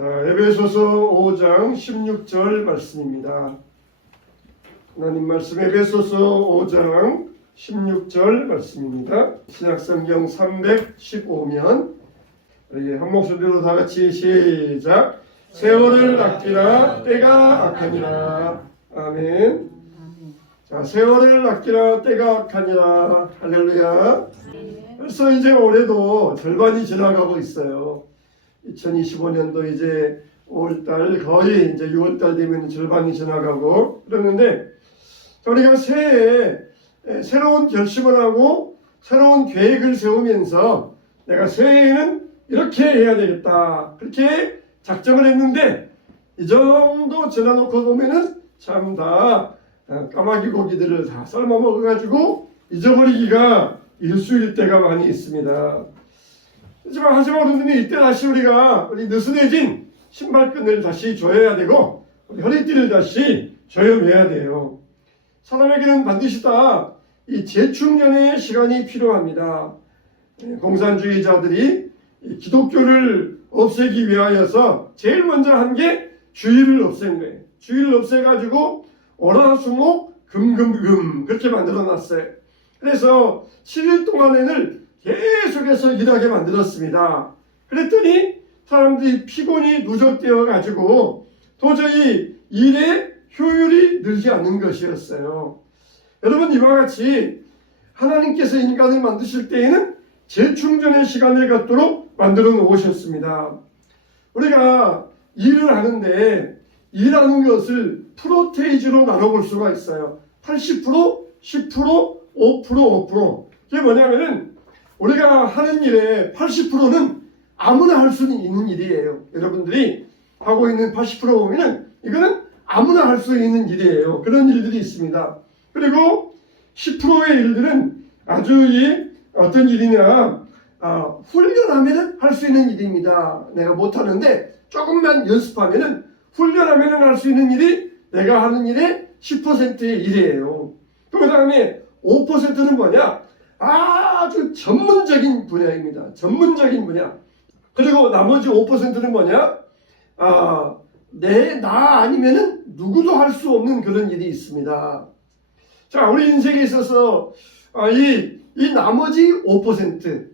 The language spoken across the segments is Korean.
자, 에베소서 5장 16절 말씀입니다. 하나님 말씀 에베소서 5장 16절 말씀입니다. 신약성경 315면 우리 한 목소리로 다 같이 시작. 세월을 아끼라 때가 악하니라. 아멘. 자, 세월을 아끼라 때가 악하니라. 할렐루야. 벌써 이제 올해도 절반이 지나가고 있어요. 2025년도 이제 5월달 거의 이제 6월달 되면 절반이 지나가고 그러는데 우리가 새해에 새로운 결심을 하고 새로운 계획을 세우면서 내가 새해에는 이렇게 해야 되겠다 그렇게 작정을 했는데 이 정도 지나놓고 보면은 참 다 까마귀 고기들을 다 삶아 먹어가지고 잊어버리기가 일수일 때가 많이 있습니다. 하지만 우리는 이때 다시 우리가 느슨해진 신발끈을 다시 조여야 되고 우리 허리띠를 다시 조여매야 돼요. 사람에게는 반드시 다 이 재충전의 시간이 필요합니다. 공산주의자들이 기독교를 없애기 위하여서 제일 먼저 한 게 주일을 없앤 거예요. 주일을 없애가지고 월화수목 금금금 그렇게 만들어 놨어요. 그래서 7일 동안에는 계속해서 일하게 만들었습니다. 그랬더니 사람들이 피곤이 누적되어 가지고 도저히 일의 효율이 늘지 않는 것이었어요. 여러분, 이와 같이 하나님께서 인간을 만드실 때에는 재충전의 시간을 갖도록 만들어 놓으셨습니다. 우리가 일을 하는데 일하는 것을 프로테이지로 나눠볼 수가 있어요. 80%, 10%, 5%, 5%. 이게 뭐냐면은 우리가 하는 일의 80%는 아무나 할 수 있는 일이에요. 여러분들이 하고 있는 80% 보면은 이거는 아무나 할 수 있는 일이에요. 그런 일들이 있습니다. 그리고 10%의 일들은 아주 어떤 일이냐, 훈련하면은 할 수 있는 일입니다. 내가 못하는데 조금만 연습하면은 훈련하면은 할 수 있는 일이 내가 하는 일의 10%의 일이에요. 그 다음에 5%는 뭐냐? 아주 전문적인 분야입니다. 전문적인 분야. 그리고 나머지 5%는 뭐냐? 나 아니면은 누구도 할 수 없는 그런 일이 있습니다. 자, 우리 인생에 있어서 이 나머지 5%,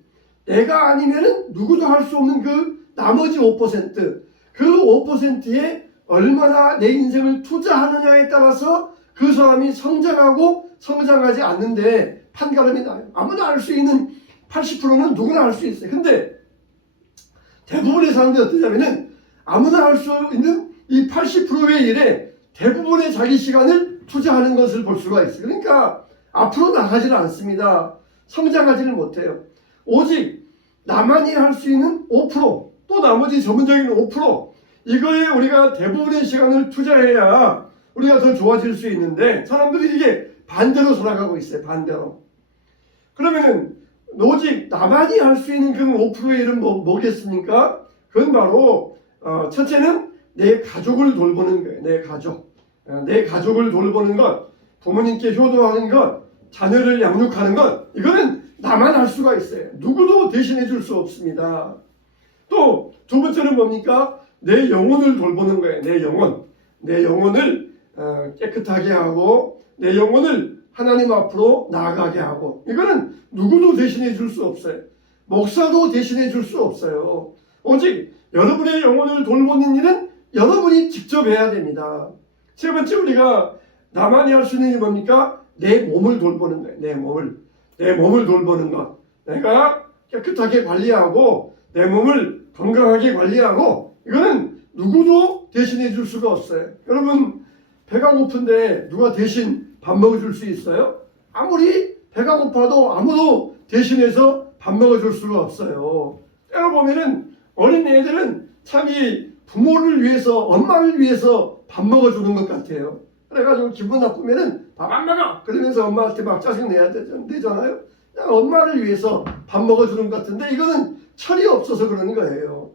내가 아니면은 누구도 할 수 없는 그 나머지 5%, 그 5%에 얼마나 내 인생을 투자하느냐에 따라서 그 사람이 성장하고 성장하지 않는데 판가름이 나요. 아무나 할 수 있는 80%는 누구나 할 수 있어요. 근데 대부분의 사람들이 어떠냐면은 아무나 할 수 있는 이 80%의 일에 대부분의 자기 시간을 투자하는 것을 볼 수가 있어요. 그러니까 앞으로 나가지는 않습니다. 성장하지는 못해요. 오직 나만이 할 수 있는 5%, 또 나머지 전문적인 5%, 이거에 우리가 대부분의 시간을 투자해야 우리가 더 좋아질 수 있는데 사람들이 이게 반대로 살아가고 있어요. 반대로. 그러면은 오직 나만이 할 수 있는 그 5%의 일은 뭐겠습니까? 그건 바로 첫째는 내 가족을 돌보는 거예요. 내 가족. 내 가족을 돌보는 것, 부모님께 효도하는 것, 자녀를 양육하는 것, 이거는 나만 할 수가 있어요. 누구도 대신해 줄 수 없습니다. 또 두 번째는 뭡니까? 내 영혼을 돌보는 거예요. 내 영혼. 내 영혼을 깨끗하게 하고 내 영혼을 하나님 앞으로 나아가게 하고, 이거는 누구도 대신해 줄 수 없어요. 목사도 대신해 줄 수 없어요. 오직 여러분의 영혼을 돌보는 일은 여러분이 직접 해야 됩니다. 세 번째, 우리가 나만이 할 수 있는 게 뭡니까? 내 몸을 돌보는 거예요. 내 몸을 돌보는 것. 내가 깨끗하게 관리하고 내 몸을 건강하게 관리하고, 이거는 누구도 대신해 줄 수가 없어요. 여러분, 배가 고픈데 누가 대신 밥 먹어줄 수 있어요? 아무리 배가 고파도 아무도 대신해서 밥 먹어줄 수가 없어요. 때로 보면은 어린 애들은 참 이 부모를 위해서, 엄마를 위해서 밥 먹어주는 것 같아요. 그래가지고 기분 나쁘면은 밥 안 먹어! 그러면서 엄마한테 막 짜증 내야 되잖아요. 그냥 엄마를 위해서 밥 먹어주는 것 같은데 이거는 철이 없어서 그러는 거예요.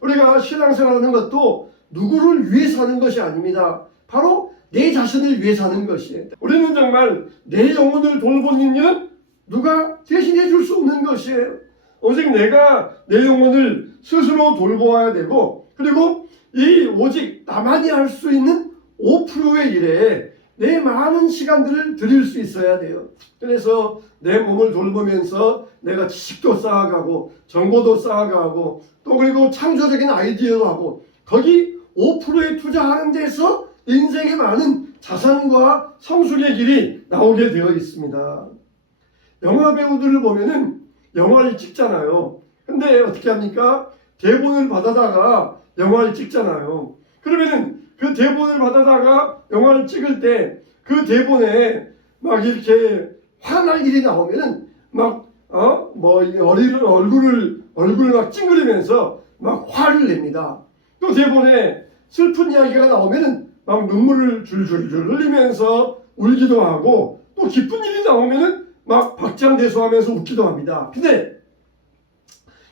우리가 신앙생활하는 것도 누구를 위해서 하는 것이 아닙니다. 바로 내 자신을 위해서 하는 것이에요. 우리는 정말 내 영혼을 돌보는 일은 누가 대신해 줄 수 없는 것이에요. 오직 내가 내 영혼을 스스로 돌보아야 되고, 그리고 이 오직 나만이 할 수 있는 5%의 일에 내 많은 시간들을 들일 수 있어야 돼요. 그래서 내 몸을 돌보면서 내가 지식도 쌓아가고 정보도 쌓아가고 또 그리고 창조적인 아이디어도 하고 거기 5%에 투자하는 데서 인생에 많은 자산과 성숙의 길이 나오게 되어 있습니다. 영화 배우들을 보면은 영화를 찍잖아요. 근데 어떻게 합니까? 대본을 받아다가 영화를 찍잖아요. 그러면은 그 대본을 받아다가 영화를 찍을 때 그 대본에 막 이렇게 화날 일이 나오면은 막 얼굴을 막 찡그리면서 막 화를 냅니다. 또 대본에 슬픈 이야기가 나오면은 막 눈물을 줄줄줄 흘리면서 울기도 하고 또 기쁜 일이 나오면은 막 박장대소하면서 웃기도 합니다. 근데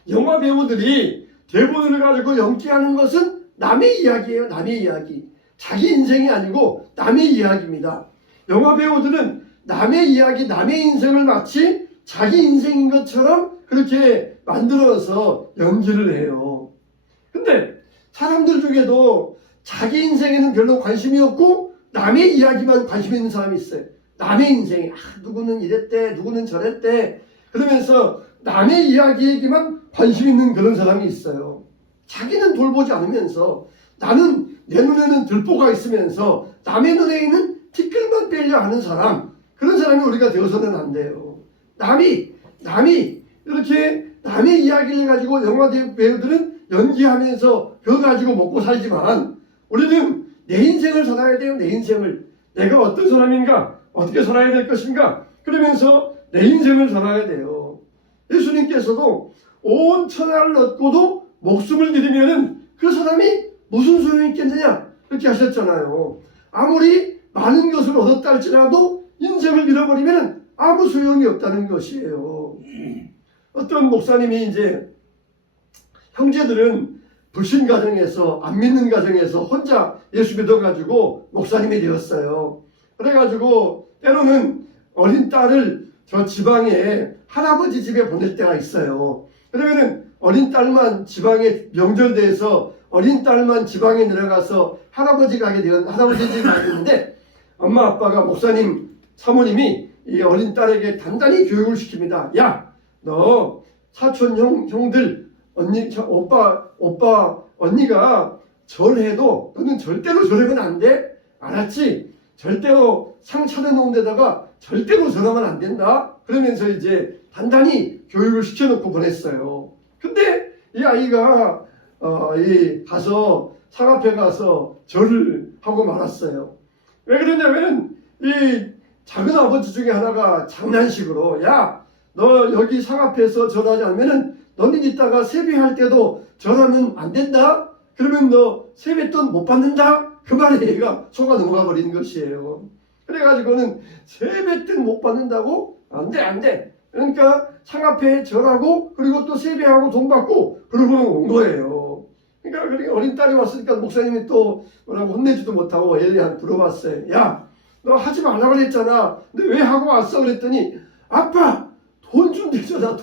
영화 배우들이 대본을 가지고 연기하는 것은 남의 이야기예요. 남의 이야기. 자기 인생이 아니고 남의 이야기입니다. 영화 배우들은 남의 이야기, 남의 인생을 마치 자기 인생인 것처럼 그렇게 만들어서 연기를 해요. 근데 사람들 중에도 자기 인생에는 별로 관심이 없고 남의 이야기만 관심 있는 사람이 있어요. 남의 인생에 누구는 이랬대, 누구는 저랬대 그러면서 남의 이야기에게만 관심 있는 그런 사람이 있어요. 자기는 돌보지 않으면서 나는 내 눈에는 들보가 있으면서 남의 눈에 있는 티끌만 빼려 하는 사람, 그런 사람이 우리가 되어서는 안 돼요. 남이 이렇게 남의 이야기를 가지고 영화 배우들은 연기하면서 그거 가지고 먹고 살지만 우리는 내 인생을 살아야 돼요. 내 인생을. 내가 어떤 사람인가, 어떻게 살아야 될 것인가, 그러면서 내 인생을 살아야 돼요. 예수님께서도 온 천하를 얻고도 목숨을 잃으면은 그 사람이 무슨 소용이 있겠느냐 그렇게 하셨잖아요. 아무리 많은 것을 얻었다 할지라도 인생을 잃어버리면 아무 소용이 없다는 것이에요. 어떤 목사님이 이제 형제들은 불신 가정에서 안 믿는 가정에서 혼자 예수 믿어가지고 목사님이 되었어요. 그래가지고 때로는 어린 딸을 저 지방에 할아버지 집에 보낼 때가 있어요. 그러면은 어린 딸만 지방에 명절돼서 어린 딸만 지방에 내려가서 할아버지 집에 가게 되는데 엄마 아빠가 목사님 사모님이 이 어린 딸에게 단단히 교육을 시킵니다. 야, 너 사촌 형들 언니 오빠 언니가 절해도 너는 절대로 절하면 안 돼. 알았지? 절대로 상 차려놓은 데다가 절대로 절하면 안 된다. 그러면서 이제 단단히 교육을 시켜놓고 보냈어요. 근데 이 아이가 가서 상 앞에 가서 절을 하고 말았어요. 왜 그러냐면 이 작은 아버지 중에 하나가 장난식으로 야, 너 여기 상 앞에서 절하지 않으면은 너는 이따가 세배할 때도 절하면 안 된다. 그러면 너 세뱃돈 못 받는다. 그 말에 얘가 속아 넘어가 버리는 것이에요. 그래가지고는 세뱃돈 못 받는다고? 안 돼. 그러니까 상 앞에 절하고 그리고 또 세배하고 돈 받고 그러고는 온 거예요. 그러니까 어린 딸이 왔으니까 목사님이 또 뭐라고 혼내지도 못하고 애한테 물어봤어요. 야, 너 하지 말라고 그랬잖아. 근데 왜 하고 왔어? 그랬더니 아빠 돈 준대잖아.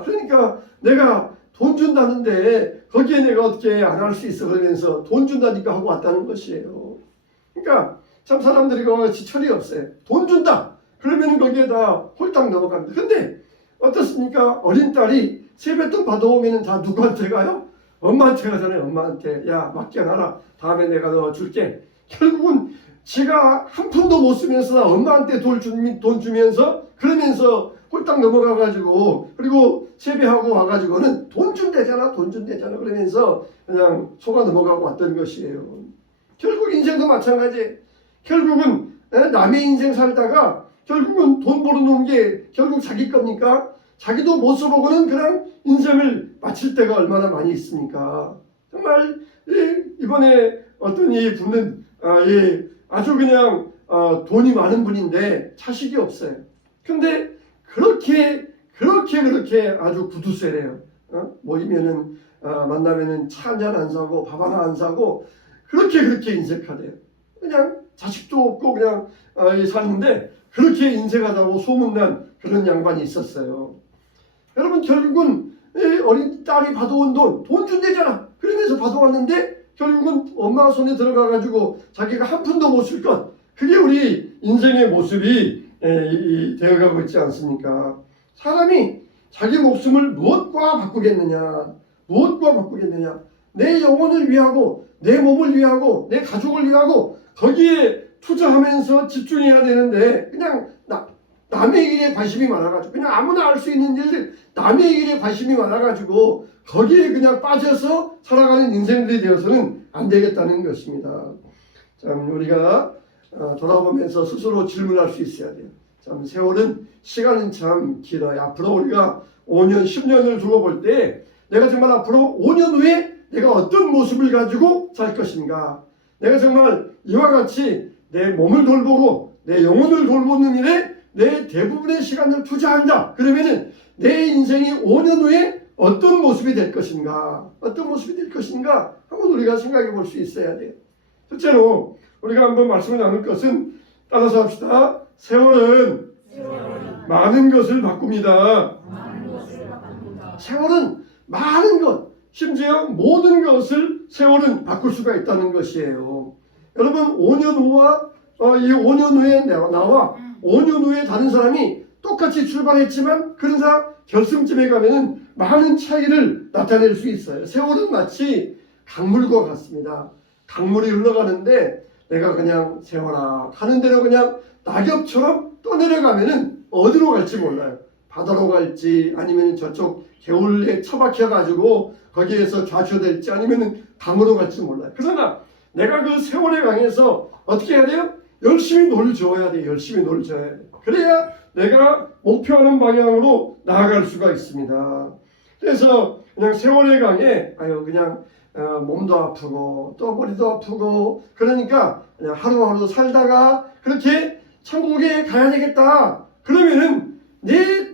그러니까 내가 돈 준다는데 거기에 내가 어떻게 안 할 수 있어. 그러면서 돈 준다니까 하고 왔다는 것이에요. 그러니까 참 사람들이 그것이 철이 없어요. 돈 준다. 그러면 거기에다 홀딱 넘어갑니다. 근데 어떻습니까? 어린 딸이 세뱃돈 받아오면 다 누구한테 가요? 엄마한테 가잖아요. 엄마한테. 야, 맡겨놔라. 다음에 내가 너 줄게. 결국은 지가 한 푼도 못 쓰면서 엄마한테 돈 주면서 그러면서 홀딱 넘어가가지고 그리고 세배하고 와가지고는 돈 준대잖아 그러면서 그냥 속아 넘어가고 왔던 것이에요. 결국 인생도 마찬가지. 결국은 남의 인생 살다가 결국은 돈 벌어놓은 게 결국 자기 겁니까? 자기도 못 써보고는 그냥 인생을 마칠 때가 얼마나 많이 있습니까? 정말 이번에 어떤 이 분은 아주 그냥 돈이 많은 분인데 자식이 없어요. 근데 그렇게 아주 구두쇠래요. 모이면은 만나면은 차 한잔 안 사고 밥 하나 안 사고 그렇게 인색하대요. 그냥 자식도 없고 그냥 사는데 그렇게 인색하다고 소문난 그런 양반이 있었어요. 여러분 결국은 어린 딸이 받아온 돈 준대잖아. 그러면서 받아왔는데 결국은 엄마 손에 들어가가지고 자기가 한 푼도 못 쓸 것. 그게 우리 인생의 모습이 되어가고 있지 않습니까? 사람이 자기 목숨을 무엇과 바꾸겠느냐? 무엇과 바꾸겠느냐? 내 영혼을 위하고 내 몸을 위하고 내 가족을 위하고 거기에 투자하면서 집중해야 되는데 그냥 남의 일에 관심이 많아가지고 그냥 아무나 알 수 있는 일들 남의 일에 관심이 많아가지고 거기에 그냥 빠져서 살아가는 인생들이 되어서는 안 되겠다는 것입니다. 참 우리가 돌아보면서 스스로 질문할 수 있어야 돼요. 참 세월은 시간은 참 길어요. 앞으로 우리가 5년, 10년을 두고 볼 때 내가 정말 앞으로 5년 후에 내가 어떤 모습을 가지고 살 것인가? 내가 정말 이와 같이 내 몸을 돌보고 내 영혼을 돌보는 일에 내 대부분의 시간을 투자한다. 그러면은 내 인생이 5년 후에 어떤 모습이 될 것인가? 어떤 모습이 될 것인가? 한번 우리가 생각해 볼 수 있어야 돼요. 첫째로 우리가 한번 말씀을 나눌 것은 따라서 합시다. 세월은 많은 것을 바꿉니다. 세월은 많은 것, 심지어 모든 것을 세월은 바꿀 수가 있다는 것이에요. 여러분 5년 후와 이 5년 후에 나와 5년 후에 다른 사람이 똑같이 출발했지만 그러나 결승점에 가면은 많은 차이를 나타낼 수 있어요. 세월은 마치 강물과 같습니다. 강물이 흘러가는데 내가 그냥 세월아 하는 대로 그냥 낙엽처럼 떠내려가면은 어디로 갈지 몰라요. 바다로 갈지 아니면 저쪽 개울에 처박혀 가지고 거기에서 좌초될지 아니면 강으로 갈지 몰라요. 그러나 내가 그 세월의 강에서 어떻게 해야 돼요? 열심히 노를 저어야 돼요. 열심히 노를 저어야 돼요. 그래야 내가 목표하는 방향으로 나아갈 수가 있습니다. 그래서 그냥 세월의 강에 그냥 몸도 아프고 또 머리도 아프고 그러니까 그냥 하루하루 살다가 그렇게 천국에 가야 되겠다. 그러면은 내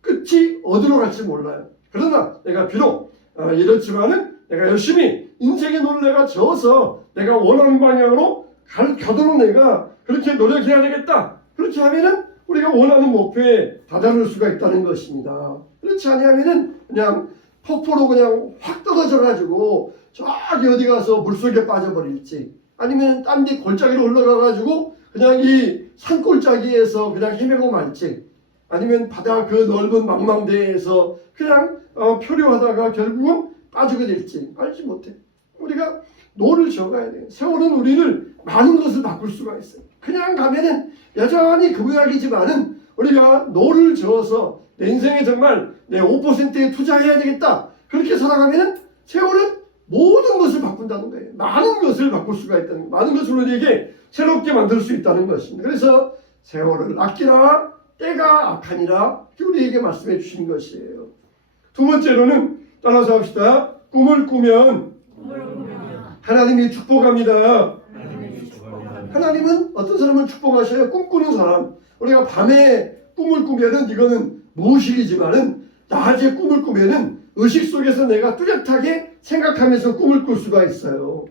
끝이 어디로 갈지 몰라요. 그러나 내가 비록 이렇지만은 내가 열심히 인생의 노를 내가 저어서 내가 원하는 방향으로 가도록 내가 그렇게 노력해야 되겠다. 그렇게 하면은 우리가 원하는 목표에 다다를 수가 있다는 것입니다. 그렇지 아니하면은 그냥 폭포로 그냥 확 떨어져 가지고 저기 어디 가서 물속에 빠져버릴지 아니면 딴 데 골짜기로 올라가 가지고 그냥 이 산골짜기에서 그냥 헤매고 말지 아니면 바다 그 넓은 망망대해에서 그냥 표류하다가 결국은 빠지게 될지 알지 못해. 우리가 노를 저어가야 돼요. 세월은 우리를 많은 것을 바꿀 수가 있어요. 그냥 가면은 여전히 그 모양이지만은 우리가 노를 저어서 내 인생에 정말 내 5%에 투자해야 되겠다. 그렇게 살아가면은 세월은 모든 것을 바꾼다는 거예요. 많은 것을 바꿀 수가 있다는 거예요. 많은 것을 우리에게 새롭게 만들 수 있다는 것입니다. 그래서 세월을 아끼라 때가 악하니라 우리에게 말씀해 주신 것이에요. 두 번째로는 따라서 합시다. 꿈을 꾸면 하나님이 축복합니다. 하나님은 어떤 사람을 축복하셔요? 꿈꾸는 사람. 우리가 밤에 꿈을 꾸면은 이거는 무의식이지만은 낮에 꿈을 꾸면은 의식 속에서 내가 뚜렷하게 생각하면서 꿈을 꿀 수가 있어요.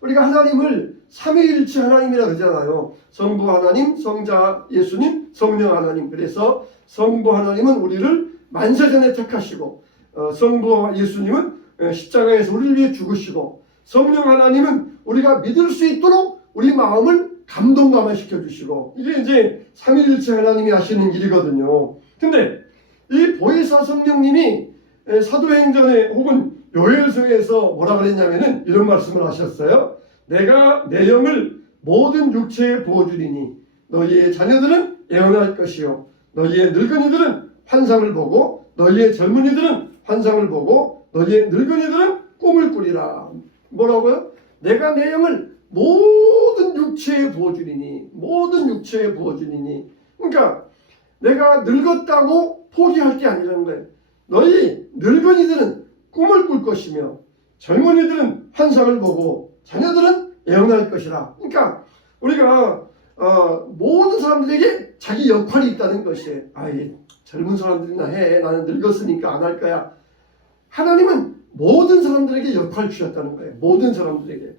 우리가 하나님을 삼위일체 하나님이라 그러잖아요. 성부 하나님, 성자 예수님, 성령 하나님. 그래서 성부 하나님은 우리를 만세전에 택하시고 성부 예수님은 십자가에서 우리를 위해 죽으시고 성령 하나님은 우리가 믿을 수 있도록 우리 마음을 감동감화시켜 주시고 이게 이제 삼위일체 하나님이 하시는 일이거든요. 근데 이 보혜사 성령님이 사도행전에 혹은 요엘서에서 뭐라 그랬냐면은 이런 말씀을 하셨어요. 내가 내 영을 모든 육체에 부어주리니 너희의 자녀들은 예언할 것이요 너희의 늙은이들은 환상을 보고 너희의 젊은이들은 환상을 보고 너희의 늙은이들은 꿈을 꾸리라. 뭐라고요? 내가 내 영을 모든 육체에 부어주리니 모든 육체에 부어주리니 그러니까 내가 늙었다고 포기할 게 아니라는 거예요. 너희 늙은이들은 꿈을 꿀 것이며 젊은이들은 환상을 보고 자녀들은 예언할 것이라. 그러니까 우리가 모든 사람들에게 자기 역할이 있다는 것이에요. 젊은 사람들이나 해. 나는 늙었으니까 안 할 거야. 하나님은 모든 사람들에게 역할을 주셨다는 거예요. 모든 사람들에게.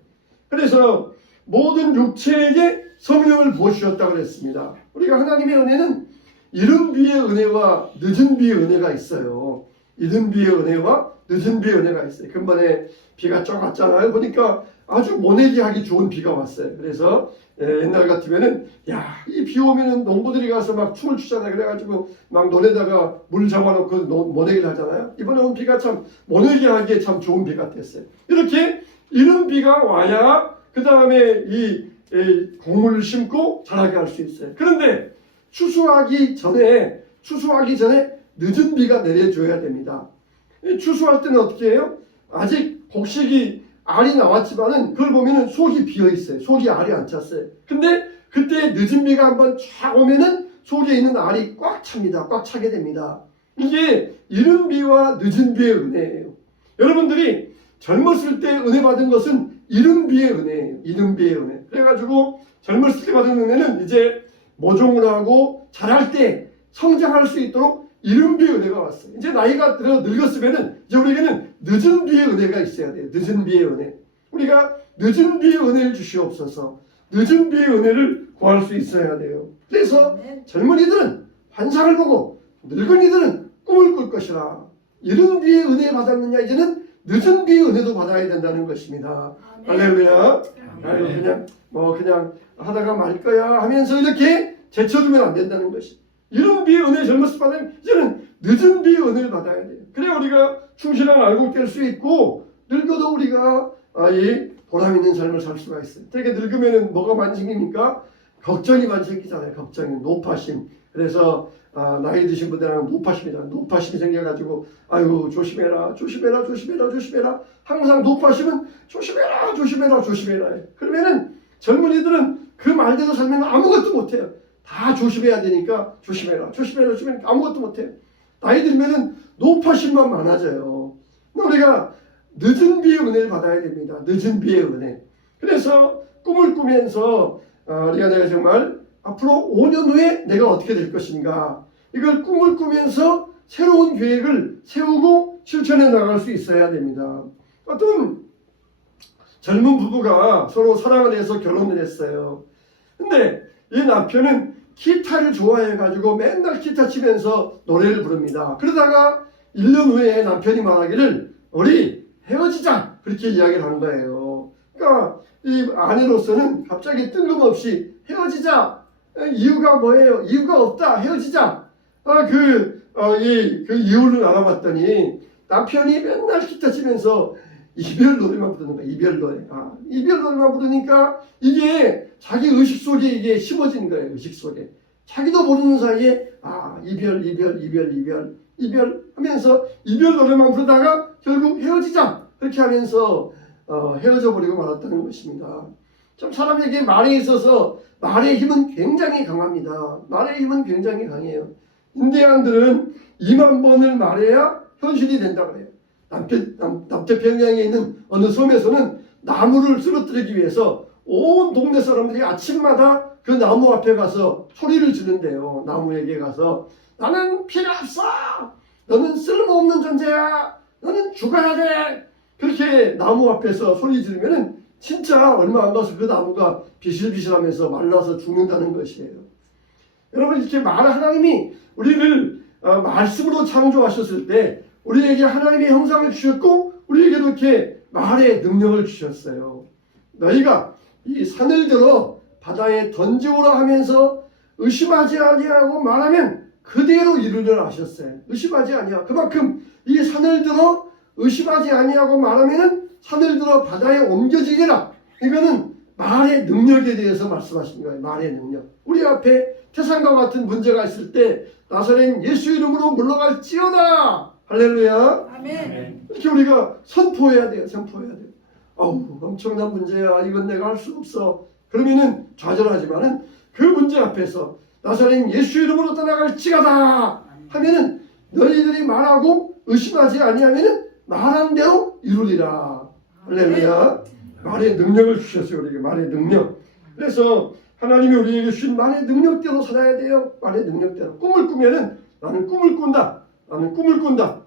그래서 모든 육체에게 성령을 부어주셨다고 그랬습니다. 우리가 하나님의 은혜는 이른 비의 은혜와 늦은 비의 은혜가 있어요. 이른 비의 은혜와 늦은 비의 은혜가 있어요. 근본에 비가 쫙 왔잖아요. 보니까 아주 모내기 하기 좋은 비가 왔어요. 그래서 옛날 같으면은 이 비 오면은 농부들이 가서 막 춤을 추잖아요. 그래가지고 막 논에다가 물 잡아놓고 모내기를 하잖아요. 이번에 온 비가 참 모내기 하기에 참 좋은 비가 됐어요. 이렇게 이른 비가 와야 그 다음에 이 곡물을 심고 자라게 할 수 있어요. 그런데 추수하기 전에 늦은 비가 내려줘야 됩니다. 추수할 때는 어떻게 해요? 아직 곡식이 알이 나왔지만은 그걸 보면은 속이 비어 있어요. 속이 알이 안 찼어요. 근데 그때 늦은 비가 한번 쫙 오면은 속에 있는 알이 꽉 찹니다. 꽉 차게 됩니다. 이게 이른 비와 늦은 비의 은혜예요. 여러분들이 젊었을 때 은혜 받은 것은 이른 비의 은혜예요. 이른 비의 은혜. 그래가지고 젊었을 때 받은 은혜는 이제 모종을 하고 자랄 때 성장할 수 있도록 이른 비의 은혜가 왔어요. 이제 나이가 들어 늙었으면은 이제 우리에게는 늦은 비의 은혜가 있어야 돼요. 늦은 비의 은혜. 우리가 늦은 비의 은혜를 주시옵소서. 늦은 비의 은혜를 구할 수 있어야 돼요. 그래서 젊은이들은 환상을 보고 늙은이들은 꿈을 꿀 것이라. 이른 비의 은혜 받았느냐 이제는 늦은 비의 은혜도 받아야 된다는 것입니다. 할렐루야. 그냥 하다가 말 거야 하면서 이렇게 제쳐두면 안 된다는 것이. 이른 비의 은혜 젊었을 받으면 이제는 늦은 비의 은혜를 받아야 돼요. 그래야 우리가 충실한 알곡 될 수 있고 늙어도 우리가 이 보람 있는 삶을 살 수가 있어요. 되게 늙으면은 뭐가 많이 생깁니까? 걱정이 많이 생기잖아요. 걱정이, 노파심. 그래서 나이 드신 분들은 노파심이잖아요. 노파심이 생겨가지고 아유 조심해라. 항상 노파심은 조심해라. 그러면은 젊은이들은 그 말대로 살면 아무것도 못해요. 다 조심해야 되니까 조심해라. 아무것도 못해요. 나이 들면은 노파심만 많아져요. 우리가 늦은 비의 은혜를 받아야 됩니다. 늦은 비의 은혜. 그래서 꿈을 꾸면서 내가 정말 앞으로 5년 후에 내가 어떻게 될 것인가, 이걸 꿈을 꾸면서 새로운 계획을 세우고 실천해 나갈 수 있어야 됩니다. 어떤 젊은 부부가 서로 사랑을 해서 결혼을 했어요. 근데 이 남편은 기타를 좋아해가지고 맨날 기타 치면서 노래를 부릅니다. 그러다가 1년 후에 남편이 말하기를 우리 헤어지자 그렇게 이야기를 한 거예요. 그러니까 이 아내로서는 갑자기 뜬금없이 헤어지자. 이유가 뭐예요? 이유가 없다. 헤어지자. 그 이유를 알아봤더니 남편이 맨날 기타 치면서 이별 노래만 부르는 거야. 이별 노래. 이별 노래만 부르니까 이게 자기 의식 속에 이게 심어진 거예요. 의식 속에. 자기도 모르는 사이에 이별 하면서 이별 노래만 부르다가 결국 헤어지자 그렇게 하면서 헤어져 버리고 말았다는 것입니다. 참 사람에게 말에 있어서 말의 힘은 굉장히 강합니다. 말의 힘은 굉장히 강해요. 인디안들은 2만 번을 말해야 현실이 된다 그래요. 남태평양에 있는 어느 섬에서는 나무를 쓰러뜨리기 위해서 온 동네 사람들이 아침마다 그 나무 앞에 가서 소리를 지른대요. 나무에게 가서 나는 필요 없어. 너는 쓸모없는 존재야. 너는 죽어야 돼. 그렇게 나무 앞에서 소리 지르면은 진짜 얼마 안 가서 그 나무가 비실비실하면서 말라서 죽는다는 것이에요. 여러분 이렇게 하나님이 우리를 말씀으로 창조하셨을 때 우리에게 하나님의 형상을 주셨고 우리에게도 이렇게 말의 능력을 주셨어요. 너희가 이 산을 들어 바다에 던지오라 하면서 의심하지 아니하고 말하면 그대로 이루리라 하셨어요. 의심하지 아니하. 그만큼 이 산을 들어 의심하지 아니하고 말하면 산을 들어 바다에 옮겨지리라. 이거는 말의 능력에 대해서 말씀하신 거예요. 말의 능력. 우리 앞에 태산과 같은 문제가 있을 때 나사렛 예수 이름으로 물러갈지어다. 할렐루야. 아멘. 이렇게 우리가 선포해야 돼요. 엄청난 문제야. 이건 내가 할 수 없어. 그러면은 좌절하지만은 그 문제 앞에서 나사렛 예수 이름으로 떠나갈지어다 하면은 너희들이 말하고 의심하지 아니하면은 말한 대로 이루리라. 할렐루야. 말의 능력을 주셨어요. 우리에게 말의 능력. 그래서 하나님이 우리에게 주신 말의 능력대로 살아야 돼요. 말의 능력대로. 꿈을 꾸면은 나는 꿈을 꾼다.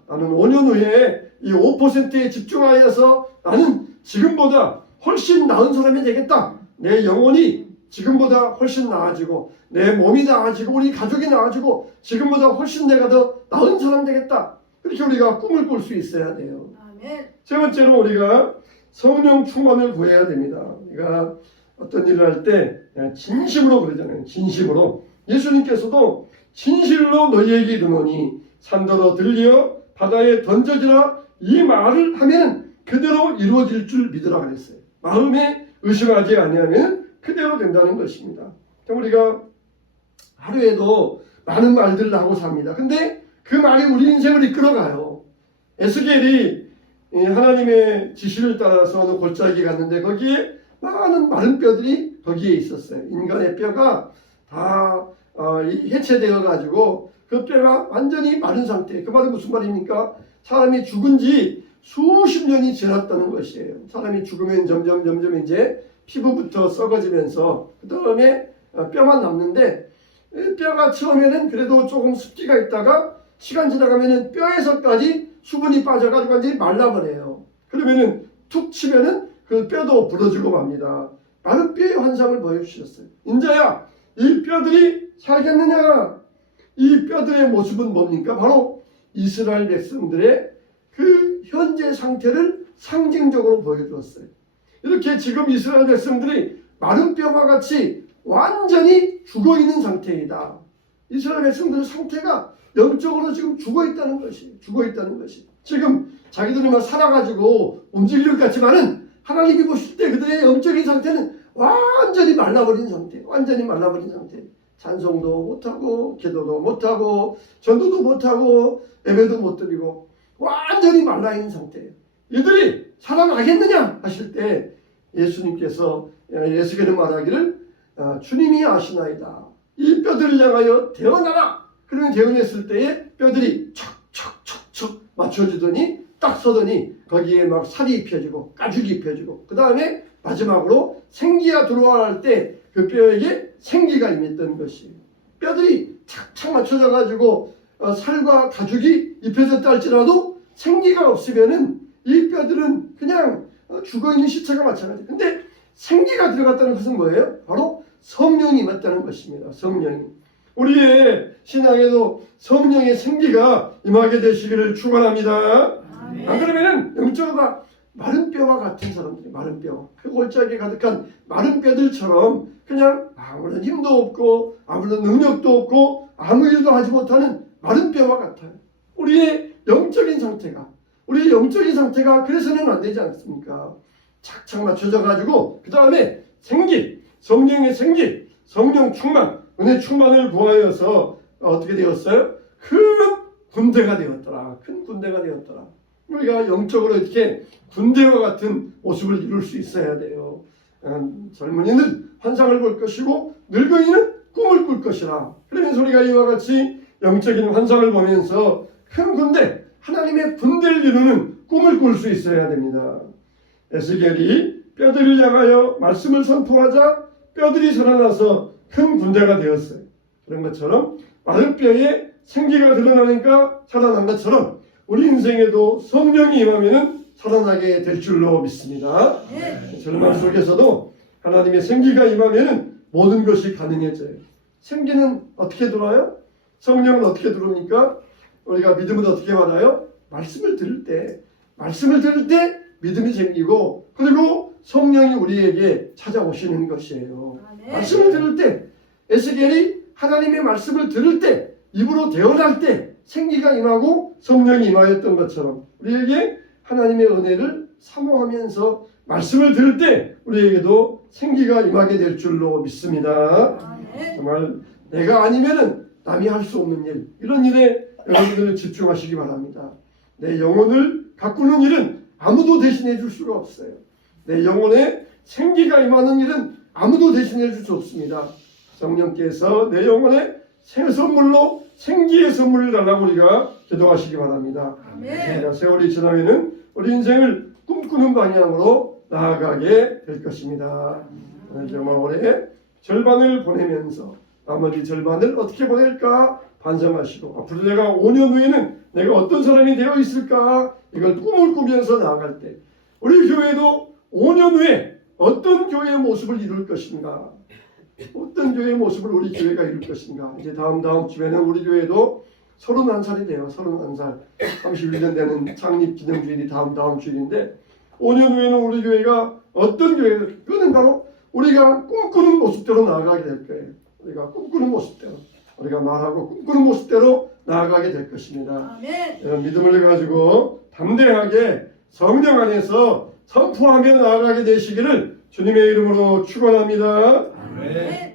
나는 5년 후에 이 5%에 집중하여서 나는 지금보다 훨씬 나은 사람이 되겠다. 내 영혼이 지금보다 훨씬 나아지고 내 몸이 나아지고 우리 가족이 나아지고 지금보다 훨씬 내가 더 나은 사람 되겠다. 그렇게 우리가 꿈을 꿀 수 있어야 돼요. 아멘. 세 번째로 우리가 성령 충만을 구해야 됩니다. 우리가 어떤 일을 할 때 진심으로 그러잖아요. 진심으로. 예수님께서도 진실로 너희에게 이르노니 산더러 들려 바다에 던져지라 이 말을 하면 그대로 이루어질 줄 믿으라 그랬어요. 마음에 의심하지 아니하면 그대로 된다는 것입니다. 우리가 하루에도 많은 말들을 하고 삽니다. 근데 그 말이 우리 인생을 이끌어가요. 에스겔이 하나님의 지시를 따라서 어느 골짜기에 갔는데 거기에 많은 마른 뼈들이 거기에 있었어요. 인간의 뼈가 다 해체되어 가지고 그 뼈가 완전히 마른 상태. 그 말은 무슨 말입니까? 사람이 죽은 지 수십 년이 지났다는 것이에요. 사람이 죽으면 점점 이제 피부부터 썩어지면서 그 다음에 뼈만 남는데 뼈가 처음에는 그래도 조금 습기가 있다가 시간 지나가면은 뼈에서까지 수분이 빠져가지고 완전히 말라버려요. 그러면은 툭 치면은 그 뼈도 부러지고 맙니다. 마른 뼈의 환상을 보여주셨어요. 인자야, 이 뼈들이 살겠느냐? 이 뼈들의 모습은 뭡니까? 바로 이스라엘 백성들의 그 현재 상태를 상징적으로 보여주었어요. 이렇게 지금 이스라엘 백성들이 마른 뼈와 같이 완전히 죽어있는 상태이다. 이스라엘 백성들의 상태가 영적으로 지금 죽어있다는 것이. 지금 자기들이 막 살아가지고 움직일 것 같지만은 하나님이 보실 때 그들의 영적인 상태는 완전히 말라버린 상태. 찬송도 못하고 기도도 못하고 전도도 못하고 예배도 못 드리고 완전히 말라있는 상태예요. 이들이 살아나겠느냐 하실 때 예수님께서 예수께서 말하기를 주님이 아시나이다. 이 뼈들을 향하여 대어나라. 그러면 대어냈을 때에 뼈들이 척척척척 맞춰지더니 딱 서더니 거기에 막 살이 입혀지고 가죽이 입혀지고 그 다음에 마지막으로 생기가 들어와 할 때 그 뼈에게 생기가 임했던 것이에요. 뼈들이 착착 맞춰져 가지고 살과 가죽이 입혀졌다 할지라도 생기가 없으면은 이 뼈들은 그냥 죽어있는 시체가 마찬가지예요. 근데 생기가 들어갔다는 것은 뭐예요? 바로 성령이 임했다는 것입니다. 성령이. 우리의 신앙에도 성령의 생기가 임하게 되시기를 축원합니다. 안 그러면은 영적으로 마른 뼈와 같은 사람들이 마른 뼈, 그 골짜기에 가득한 마른 뼈들처럼 그냥 아무런 힘도 없고 아무런 능력도 없고 아무 일도 하지 못하는 마른 뼈와 같아요. 우리의 영적인 상태가 그래서는 안 되지 않습니까? 착착 맞춰져 가지고 그 다음에 생기, 성령의 생기, 성령 충만, 은혜 충만을 구하여서 어떻게 되었어요? 큰 군대가 되었더라. 우리가 영적으로 이렇게 군대와 같은 모습을 이룰 수 있어야 돼요. 젊은이는 환상을 볼 것이고 늙은이는 꿈을 꿀 것이라. 그러면서 우리가 이와 같이 영적인 환상을 보면서 큰 군대, 하나님의 군대를 이루는 꿈을 꿀 수 있어야 됩니다. 에스겔이 뼈들을 향하여 말씀을 선포하자 뼈들이 살아나서 큰 군대가 되었어요. 그런 것처럼 마른 뼈에 생기가 드러나니까 살아난 것처럼 우리 인생에도 성령이 임하면 살아나게 될 줄로 믿습니다. 절망 속에서도 하나님의 생기가 임하면 모든 것이 가능해져요. 생기는 어떻게 들어와요? 성령은 어떻게 들어옵니까? 우리가 믿음은 어떻게 받아요? 말씀을 들을 때 믿음이 생기고 그리고 성령이 우리에게 찾아오시는 것이에요. 말씀을 들을 때 에스겔이 하나님의 말씀을 들을 때 입으로 대언할 때 생기가 임하고 성령이 임하였던 것처럼 우리에게 하나님의 은혜를 사모하면서 말씀을 들을 때 우리에게도 생기가 임하게 될 줄로 믿습니다. 정말 내가 아니면은 남이 할 수 없는 일, 이런 일에 여러분들 집중하시기 바랍니다. 내 영혼을 가꾸는 일은 아무도 대신해 줄 수가 없어요. 내 영혼에 생기가 임하는 일은 아무도 대신해 줄 수 없습니다. 성령께서 내 영혼에 새 선물로 생기의 선물을 달라고 우리가 기도하시기 바랍니다. 세월이 지나면은 우리 인생을 꿈꾸는 방향으로 나아가게 될 것입니다. 정말 올해 절반을 보내면서 나머지 절반을 어떻게 보낼까 반성하시고 앞으로 내가 5년 후에는 내가 어떤 사람이 되어 있을까 이걸 꿈을 꾸면서 나아갈 때 우리 교회도 5년 후에 어떤 교회의 모습을 이룰 것인가, 어떤 교회의 모습을 우리 교회가 이룰 것인가. 이제 다음 주에는 우리 교회도 31살이 돼요. 31살. 31년 되는 창립 기념주일이 다음 주일인데 5년 후에는 우리 교회가 어떤 교회가 그는 바로 우리가 꿈꾸는 모습대로 나아가게 될 거예요. 우리가 꿈꾸는 모습대로 우리가 말하고 꿈꾸는 모습대로 나아가게 될 것입니다. 아멘. 이런 믿음을 가지고 담대하게 성령 안에서 선포하며 나아가게 되시기를 주님의 이름으로 축원합니다. 아멘.